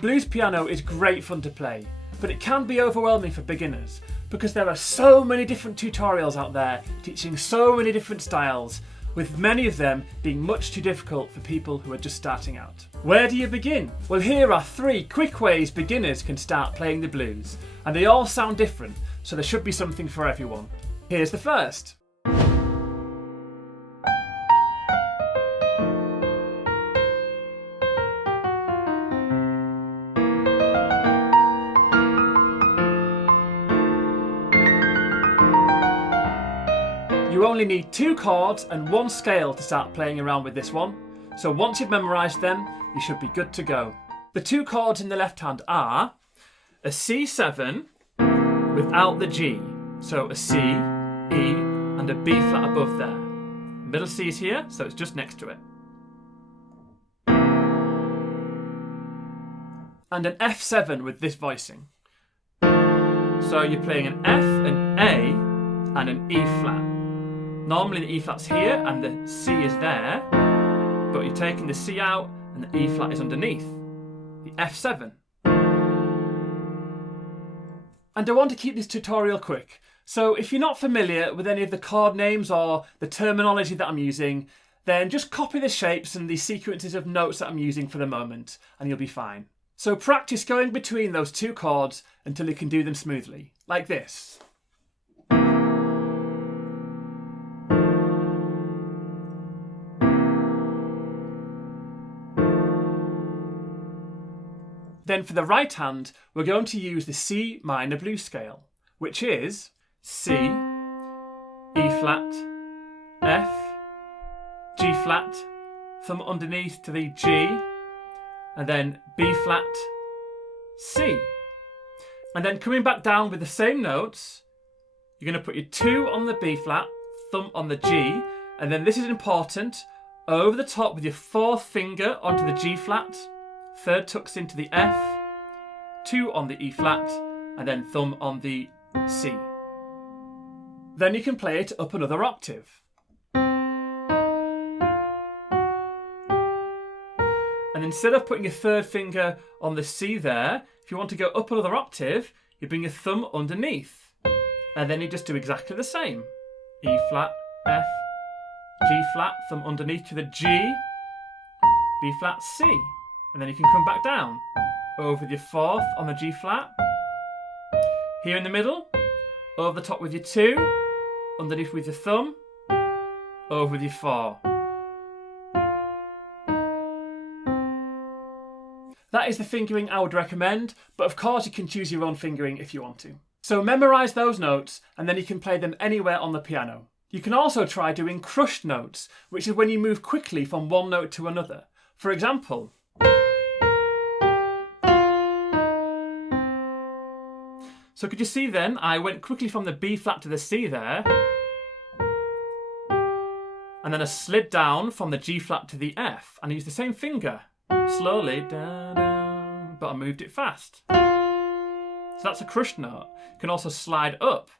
Blues piano is great fun to play, but it can be overwhelming for beginners because there are so many different tutorials out there teaching so many different styles, with many of them being much too difficult for people who are just starting out. Where do you begin? Well, here are 3 quick ways beginners can start playing the blues, and they all sound different, so there should be something for everyone. Here's the first. You only need 2 chords and 1 scale to start playing around with this one, so once you've memorised them, you should be good to go. The 2 chords in the left hand are a C7 without the G, so a C, E and a B flat above there. Middle C is here, so it's just next to it. And an F7 with this voicing. So you're playing an F, an A and an E flat. Normally the E flat's here and the C is there, but you're taking the C out and the E flat is underneath, the F7. And I want to keep this tutorial quick, so if you're not familiar with any of the chord names or the terminology that I'm using, then just copy the shapes and the sequences of notes that I'm using for the moment, and you'll be fine. So practice going between those 2 chords until you can do them smoothly, like this. Then for the right hand, we're going to use the C minor blues scale, which is C, E flat, F, G flat, thumb underneath to the G, and then B flat, C. And then coming back down with the same notes, you're going to put your 2 on the B flat, thumb on the G, and then this is important, over the top with your 4th finger onto the G flat, 3rd tucks into the F, 2 on the E flat, and then thumb on the C. Then you can play it up another octave. And instead of putting your 3rd finger on the C there, if you want to go up another octave, you bring your thumb underneath. And then you just do exactly the same. E flat, F, G flat, thumb underneath to the G, B flat, C. And then you can come back down over with your 4th on the G flat, here in the middle, over the top with your 2, underneath with your thumb, over with your 4. That is the fingering I would recommend, but of course you can choose your own fingering if you want to. So memorise those notes and then you can play them anywhere on the piano. You can also try doing crushed notes, which is when you move quickly from one note to another. For example, so could you see then, I went quickly from the B flat to the C there, and then I slid down from the G flat to the F, and I used the same finger, slowly, da, da, but I moved it fast. So that's a crushed note. You can also slide up.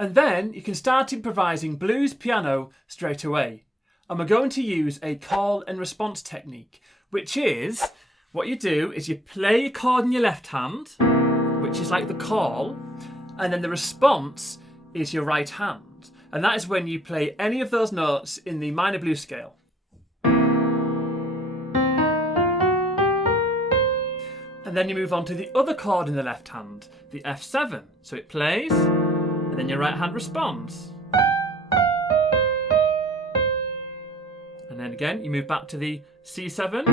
And then you can start improvising blues piano straight away. And we're going to use a call and response technique, which is, what you do is you play a chord in your left hand, which is like the call, and then the response is your right hand. And that is when you play any of those notes in the minor blues scale. And then you move on to the other chord in the left hand, the F7. So it plays, and then your right hand responds. And then again, you move back to the C7.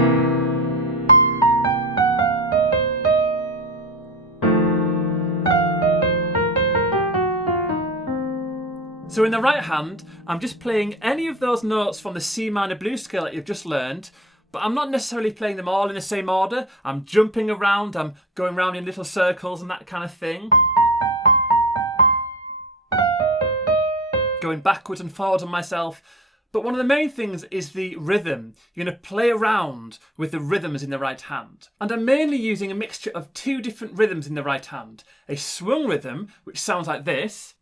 So in the right hand, I'm just playing any of those notes from the C minor blues scale that you've just learned, but I'm not necessarily playing them all in the same order. I'm jumping around, I'm going around in little circles and that kind of thing. Going backwards and forwards on myself. But one of the main things is the rhythm. You're going to play around with the rhythms in the right hand. And I'm mainly using a mixture of 2 different rhythms in the right hand. A swung rhythm, which sounds like this,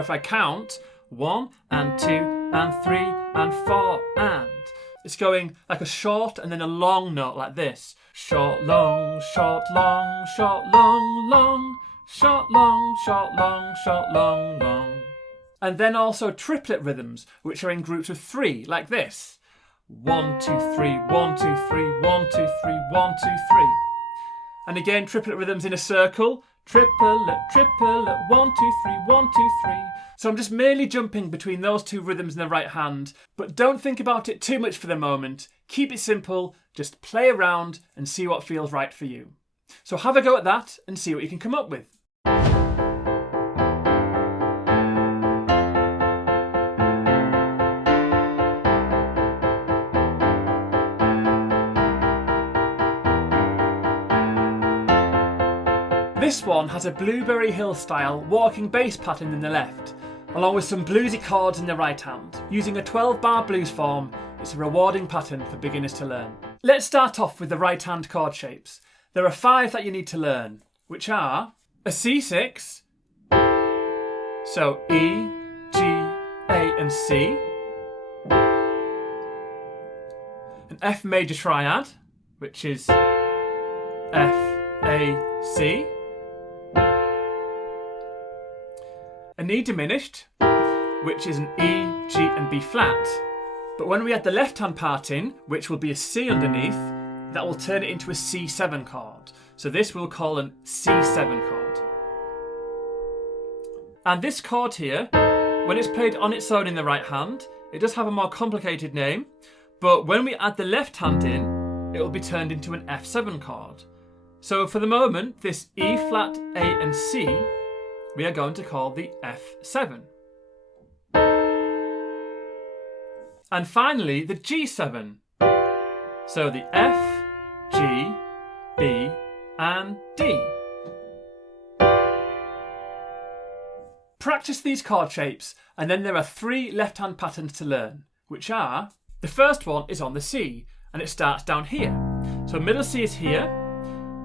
Or if I count 1 and 2 and 3 and 4 and. It's going like a short and then a long note like this. Short, long, short, long, short, long, long, short, long, short, long, short, long, long. And then also triplet rhythms, which are in groups of 3, like this. 1, 2, 3, 1, 2, 3, 1, 2, 3, 1, 2, 3. And again, triplet rhythms in a circle. Triplet, triplet, 1, 2, 3, 1, 2, 3. So I'm just merely jumping between those 2 rhythms in the right hand, but don't think about it too much for the moment. Keep it simple, just play around and see what feels right for you. So have a go at that and see what you can come up with. This one has a Blueberry Hill style walking bass pattern in the left, along with some bluesy chords in the right hand. Using a 12-bar blues form, it's a rewarding pattern for beginners to learn. Let's start off with the right hand chord shapes. There are 5 that you need to learn, which are a C6, so E, G, A and C, an F major triad, which is F, A, C, an E diminished, which is an E, G and B flat, but when we add the left hand part in, which will be a C underneath, that will turn it into a C7 chord. So this we'll call an C7 chord. And this chord here, when it's played on its own in the right hand, it does have a more complicated name, but when we add the left hand in, it will be turned into an F7 chord. So for the moment, this E flat, A and C, we are going to call the F7. And finally, the G7. So the F, G, B and D. Practice these chord shapes, and then there are 3 left-hand patterns to learn, which are, the first one is on the C, and it starts down here. So middle C is here,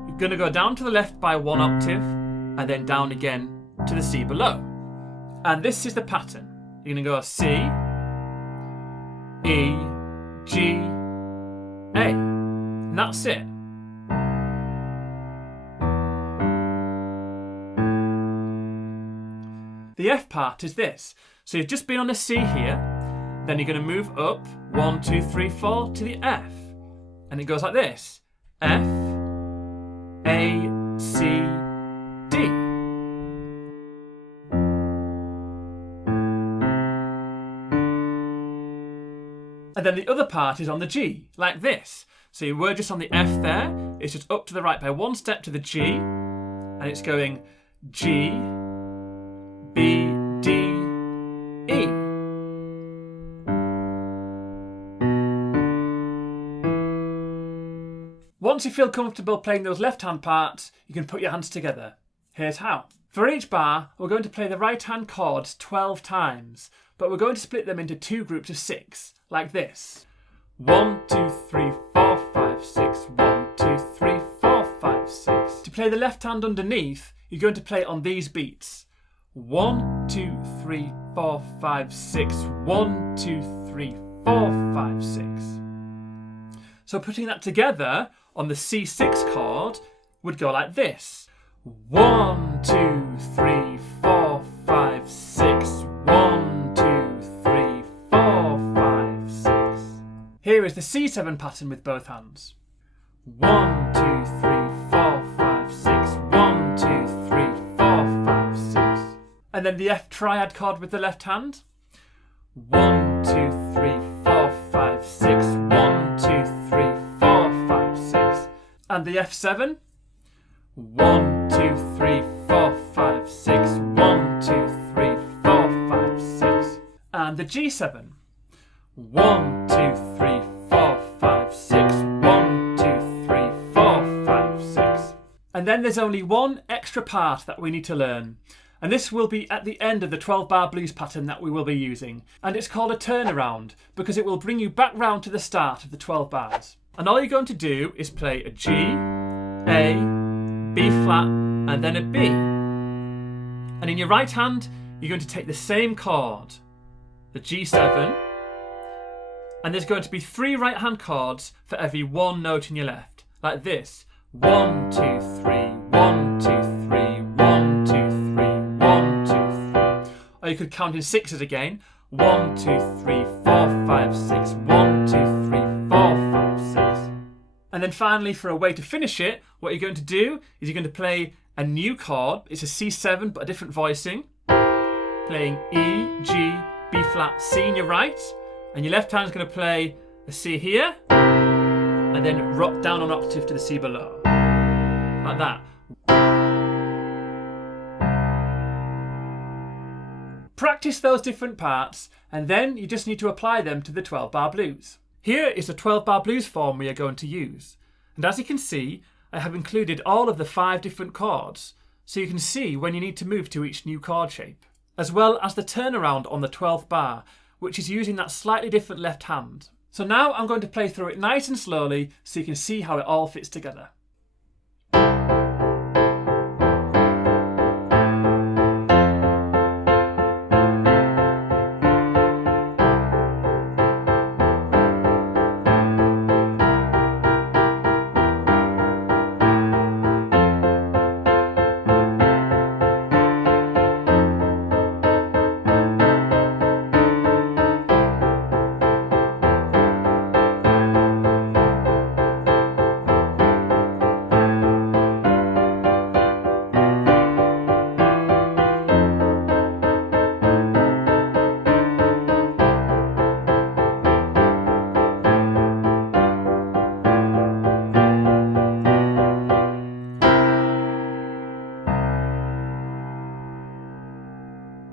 you're going to go down to the left by 1 octave, and then down again to the C below. And this is the pattern. You're going to go C, E, G, A. And that's it. The F part is this. So you've just been on a C here, then you're going to move up 1, 2, 3, 4 to the F. And it goes like this. F, A, C, D. And then the other part is on the G, like this. So you were just on the F there, it's just up to the right by 1 step to the G, and it's going G, B, D, E. Once you feel comfortable playing those left-hand parts, you can put your hands together. Here's how. For each bar, we're going to play the right-hand chords 12 times, but we're going to split them into 2 groups of 6, like this. 1, 2, 3, 4, 5, 6. 1, 2, 3, 4, 5, 6. To play the left hand underneath, you're going to play on these beats. 1, 2, 3, 4, 5, 6. 1, 2, 3, 4, 5, 6. So putting that together on the C6 chord would go like this. 1, 2, 3, 4, 5, 6. 1, 2, 3, 4, 5, 6. Here is the C7 pattern with both hands. 1, 2, 3, 4, 5, 6. 1, 2, 3, 4, 5, 6. And then the F triad chord with the left hand. 1, 2, 3, 4, 5, 6. 1, 2, 3, 4, 5, 6. And the F7. 1, 2, 3, 4, 5, 6. 1, 2, 3, 4, 5, 6. And the G7. 1, 2, 3, 4, 5, 6. 1, 2, 3, 4, 5, 6. And then there's only one extra part that we need to learn. And this will be at the end of the 12-bar blues pattern that we will be using. And it's called a turnaround because it will bring you back round to the start of the 12 bars. And all you're going to do is play a G, A, B flat, and then a B. And in your right hand, you're going to take the same chord, the G7, and there's going to be 3 right hand chords for every 1 note in your left, like this. 1, 2, 3, 1, 2, 3, 1, 2, 3, 1, 2, 3. Or you could count in 6s again. 1, 2, 3, 4, 5, 6. 1, 2, 3, 4, 5, 6. And then finally, for a way to finish it, what you're going to do is you're going to play a new chord. It's a C7, but a different voicing. Playing E, G, B flat, C in your right. And your left hand is going to play a C here. And then rock down an octave to the C below. Like that. Practice those different parts, and then you just need to apply them to the 12-bar blues. Here is the 12-bar blues form we are going to use. And as you can see, I have included all of the 5 different chords, so you can see when you need to move to each new chord shape, as well as the turnaround on the 12th bar, which is using that slightly different left hand. So now I'm going to play through it nice and slowly so you can see how it all fits together.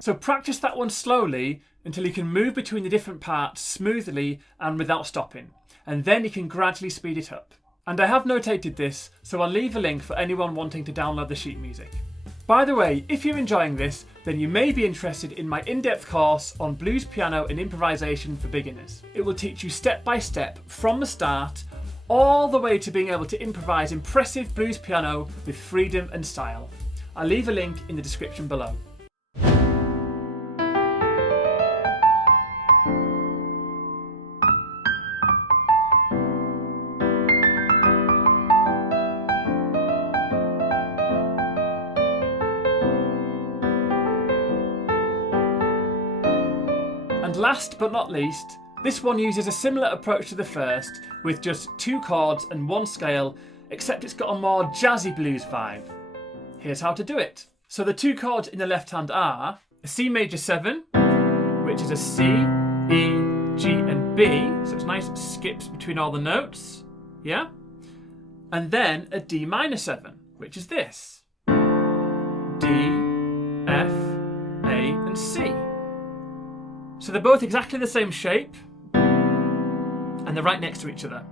So practice that one slowly until you can move between the different parts smoothly and without stopping, and then you can gradually speed it up. And I have notated this, so I'll leave a link for anyone wanting to download the sheet music. By the way, if you're enjoying this, then you may be interested in my in-depth course on blues piano and improvisation for beginners. It will teach you step by step from the start all the way to being able to improvise impressive blues piano with freedom and style. I'll leave a link in the description below. And last but not least, this one uses a similar approach to the first, with just 2 chords and 1 scale, except it's got a more jazzy blues vibe. Here's how to do it. So the 2 chords in the left hand are a C major 7, which is a C, E, G and B, so it's nice skips between all the notes, yeah? And then a D minor 7, which is this. D, F, A and C. So they're both exactly the same shape, and they're right next to each other.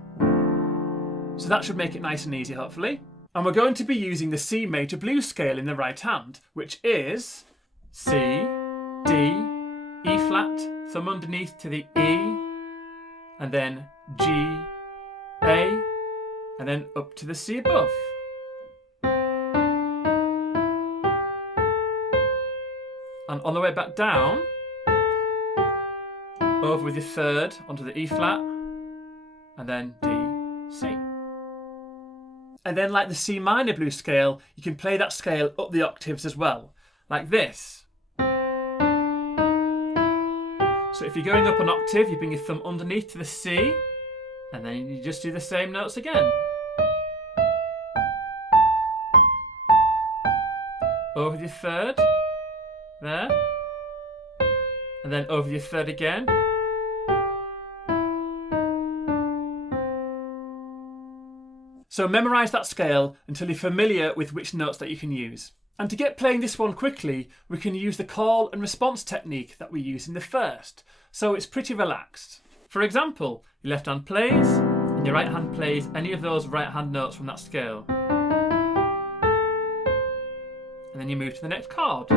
So that should make it nice and easy, hopefully. And we're going to be using the C major blues scale in the right hand, which is C, D, E flat, thumb underneath to the E, and then G, A, and then up to the C above. And on the way back down, over with your 3rd onto the E flat, and then D, C. And then like the C minor blues scale, you can play that scale up the octaves as well, like this. So if you're going up an octave, you bring your thumb underneath to the C, and then you just do the same notes again. Over your 3rd, there, and then over your 3rd again. So memorise that scale until you're familiar with which notes that you can use. And to get playing this one quickly, we can use the call and response technique that we use in the first. So it's pretty relaxed. For example, your left hand plays, and your right hand plays any of those right hand notes from that scale. And then you move to the next chord.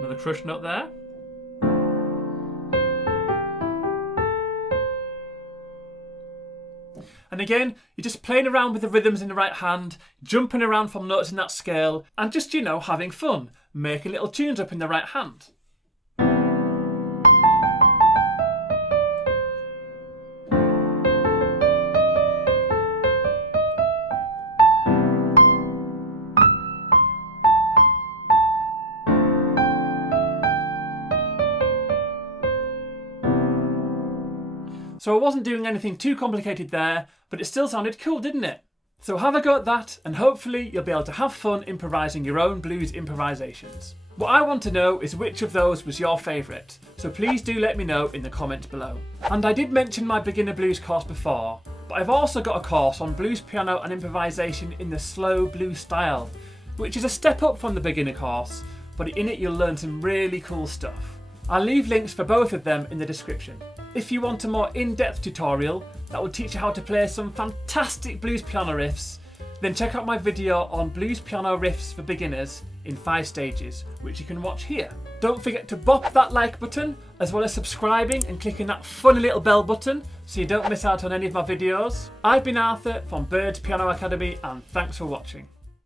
Another crush note there. And again, you're just playing around with the rhythms in the right hand, jumping around from notes in that scale, and just, having fun, making little tunes up in the right hand. So I wasn't doing anything too complicated there, but it still sounded cool, didn't it? So have a go at that, and hopefully you'll be able to have fun improvising your own blues improvisations. What I want to know is which of those was your favourite, so please do let me know in the comments below. And I did mention my beginner blues course before, but I've also got a course on blues piano and improvisation in the slow blues style, which is a step up from the beginner course, but in it you'll learn some really cool stuff. I'll leave links for both of them in the description. If you want a more in-depth tutorial that will teach you how to play some fantastic blues piano riffs, then check out my video on blues piano riffs for beginners in 5 stages, which you can watch here. Don't forget to bop that like button, as well as subscribing and clicking that funny little bell button so you don't miss out on any of my videos. I've been Arthur from Birds Piano Academy, and thanks for watching.